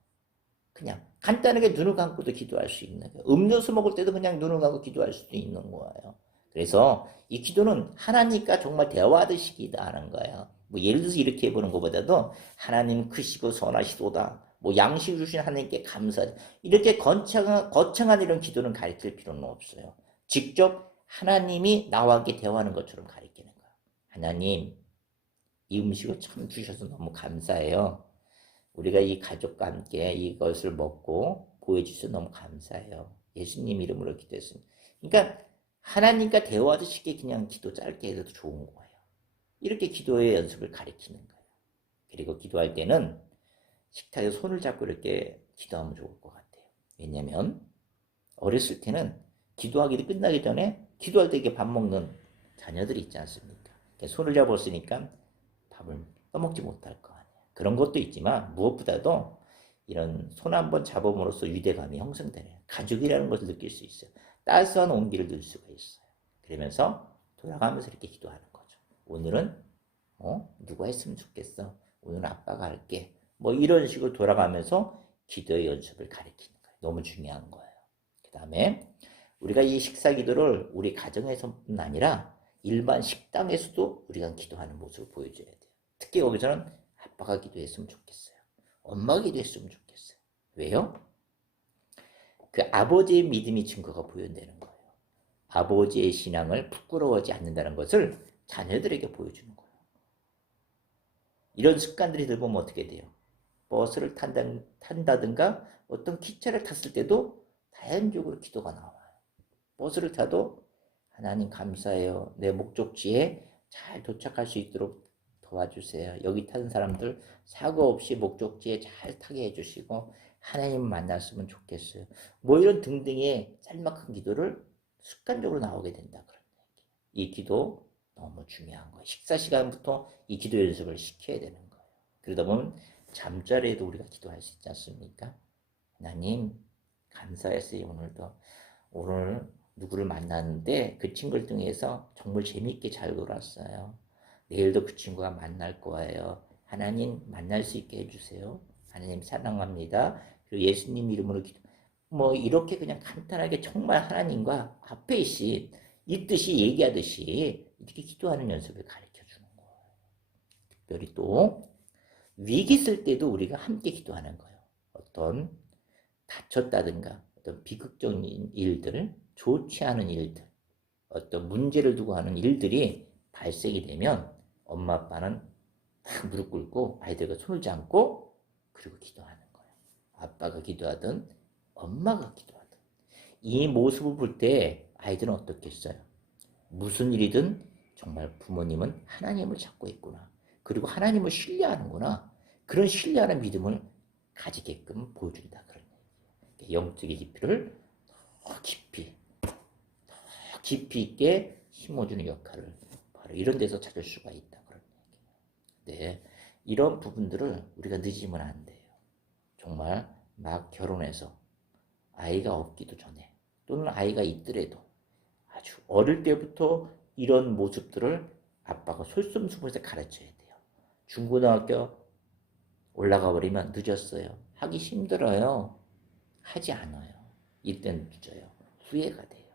그냥 간단하게 눈을 감고도 기도할 수 있는 거예요. 음료수 먹을 때도 그냥 눈을 감고 기도할 수도 있는 거예요. 그래서 이 기도는 하나님과 정말 대화하듯이 기도하는 거예요. 뭐 예를 들어서 이렇게 해보는 것보다도 하나님 크시고 선하시도다. 뭐 양식 주신 하나님께 감사하다. 이렇게 거창한 이런 기도는 가르칠 필요는 없어요. 직접 하나님이 나와 함께 대화하는 것처럼 가르치는 거예요. 하나님, 이 음식을 참 주셔서 너무 감사해요. 우리가 이 가족과 함께 이것을 먹고 보여주셔서 너무 감사해요. 예수님 이름으로 기도했습니다. 그러니까 하나님과 대화도 쉽게 그냥 기도 짧게 해도 좋은 거예요. 이렇게 기도의 연습을 가르치는 거예요. 그리고 기도할 때는 식탁에 손을 잡고 이렇게 기도하면 좋을 것 같아요. 왜냐하면 어렸을 때는 기도하기도 끝나기 전에 기도할 때 이렇게 밥 먹는 자녀들이 있지 않습니까? 손을 잡았으니까 밥을 떠먹지 못할 거 아니에요. 그런 것도 있지만 무엇보다도 이런 손 한번 잡음으로써 유대감이 형성되네요. 가족이라는 것을 느낄 수 있어요. 따스한 온기를 늘 수가 있어요. 그러면서 돌아가면서 이렇게 기도하는 거죠. 오늘은 누가 했으면 좋겠어. 오늘은 아빠가 할게. 뭐 이런 식으로 돌아가면서 기도의 연습을 가르치는 거예요. 너무 중요한 거예요. 그 다음에 우리가 이 식사 기도를 우리 가정에서뿐 아니라 일반 식당에서도 우리가 기도하는 모습을 보여줘야 돼요. 특히 여기서는 아빠가 기도했으면 좋겠어요. 엄마가 기도했으면 좋겠어요. 왜요? 그 아버지의 믿음이 증거가 보여되는 거예요. 아버지의 신앙을 부끄러워하지 않는다는 것을 자녀들에게 보여주는 거예요. 이런 습관들이 들보면 어떻게 돼요? 버스를 탄다든가 어떤 기차를 탔을 때도 자연적으로 기도가 나와요. 버스를 타도 하나님 감사해요. 내 목적지에 잘 도착할 수 있도록 도와주세요. 여기 타는 사람들 사고 없이 목적지에 잘 타게 해주시고 하나님 만났으면 좋겠어요. 뭐 이런 등등의 짤막한 기도를 습관적으로 나오게 된다. 그런 얘기. 이 기도 너무 중요한 거예요. 식사 시간부터 이 기도 연습을 시켜야 되는 거예요. 그러다 보면 잠자리에도 우리가 기도할 수 있지 않습니까? 하나님 감사했어요. 오늘 누구를 만났는데 그 친구를 통해서 정말 재밌게 잘 놀았어요. 내일도 그 친구가 만날 거예요. 하나님 만날 수 있게 해주세요. 하나님 사랑합니다. 그리고 예수님 이름으로 기도. 뭐 이렇게 그냥 간단하게 정말 하나님과 앞에 있듯이 얘기하듯이 이렇게 기도하는 연습을 가르쳐 주는 거예요. 특별히 또 위기 있을 때도 우리가 함께 기도하는 거예요. 어떤 다쳤다든가 어떤 비극적인 일들, 좋지 않은 일들, 어떤 문제를 두고 하는 일들이 발생이 되면 엄마 아빠는 딱 무릎 꿇고 아이들과 손을 잡고 그리고 기도하는 거예요. 아빠가 기도하든 엄마가 기도하든 이 모습을 볼 때 아이들은 어떻겠어요? 무슨 일이든 정말 부모님은 하나님을 찾고 있구나. 그리고 하나님을 신뢰하는구나. 그런 신뢰하는 믿음을 가지게끔 보여준다. 그런 얘기예요. 영적인 지표를 더 깊이 있게 심어주는 역할을 바로 이런 데서 찾을 수가 있다. 그런 얘기예요. 네, 이런 부분들을 우리가 늦으면 안 돼요. 정말 막 결혼해서 아이가 없기도 전에 또는 아이가 있더라도 아주 어릴 때부터 이런 모습들을 아빠가 솔선수범해서 가르쳐야 돼요. 중고등학교 올라가 버리면 늦었어요. 하기 힘들어요. 하지 않아요. 이때는 늦어요. 후회가 돼요.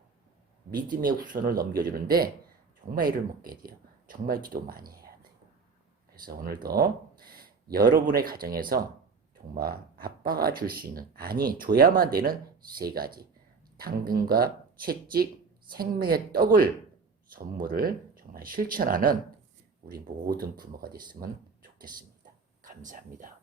믿음의 후손을 넘겨주는데 정말 일을 먹게 돼요. 정말 기도 많이 해야 돼요. 그래서 오늘도 여러분의 가정에서 정말 아빠가 줄 수 있는, 아니 줘야만 되는 세 가지, 당근과 채찍, 생명의 떡을 선물을 정말 실천하는 우리 모든 부모가 됐으면 좋겠습니다. 감사합니다.